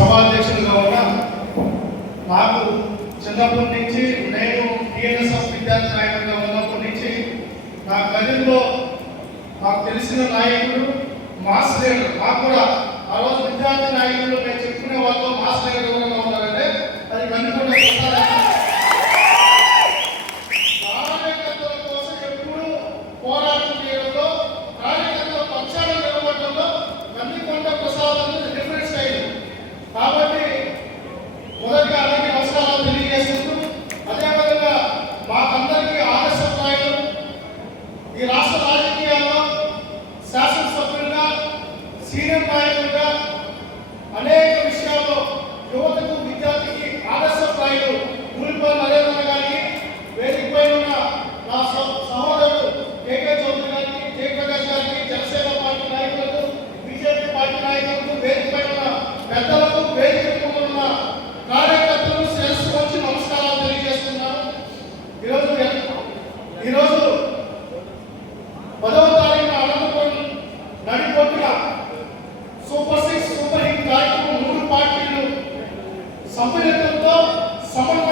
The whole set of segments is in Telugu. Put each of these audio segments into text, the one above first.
సభాధ్యక్షుడిగా ఉన్నా నాకు చిన్నప్పటి నుంచి నేను టీఎన్ఎస్ఎస్ విద్యార్థి నాయకుడిగా ఉన్నప్పటి నుంచి నా గదిలో నాకు తెలిసిన నాయకుడు మాస్ లీడర్ నాకు కూడా ఆ రోజు విద్యార్థి నాయకులు నేను చెప్పుకునే వాళ్ళు మాస్ లీడర్ ఉన్నారు? సీనియర్ నాయకులుగా అనేక విషయాల్లో యువతకు సభ్యత్వంతో సమన్వయం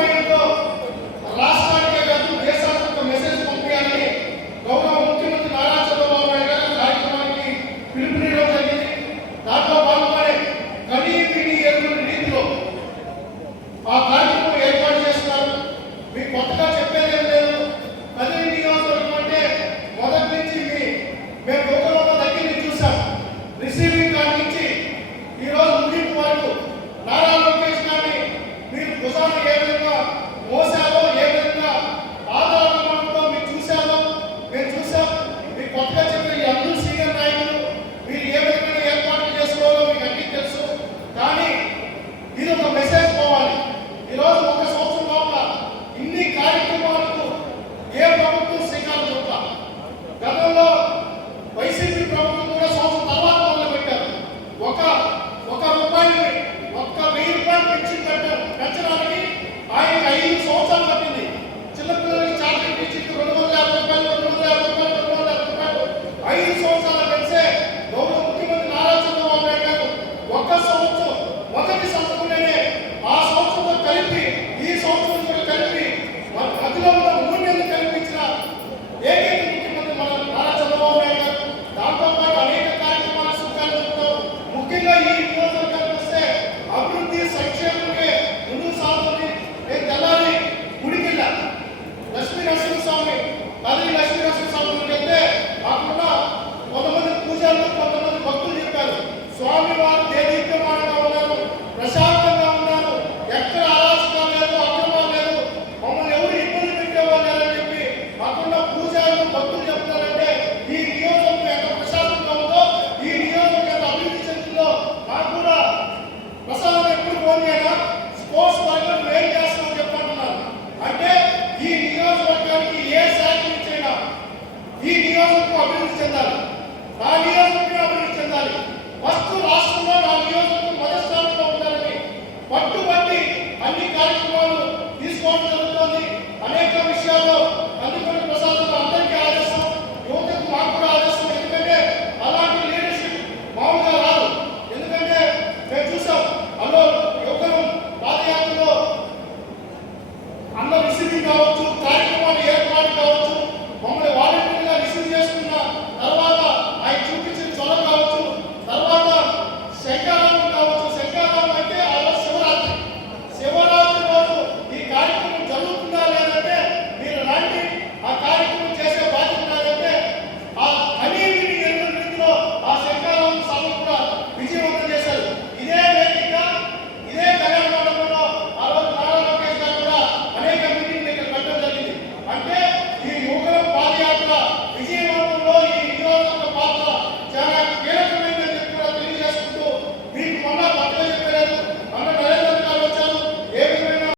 సంవత్సరాల పెంచే గౌరవ ముఖ్యమంత్రి నారా చంద్రబాబు నాయుడు గారు ఒక్క సంవత్సరం మొదటి సంవత్సరం నియోజకవర్గం మేలు చేస్తామని చెప్పంటున్నారు? అంటే ఈ నియోజకవర్గానికి ఏ సాయం చేయడం ఈ నియోజకవర్గం అభివృద్ధి చెందాలి.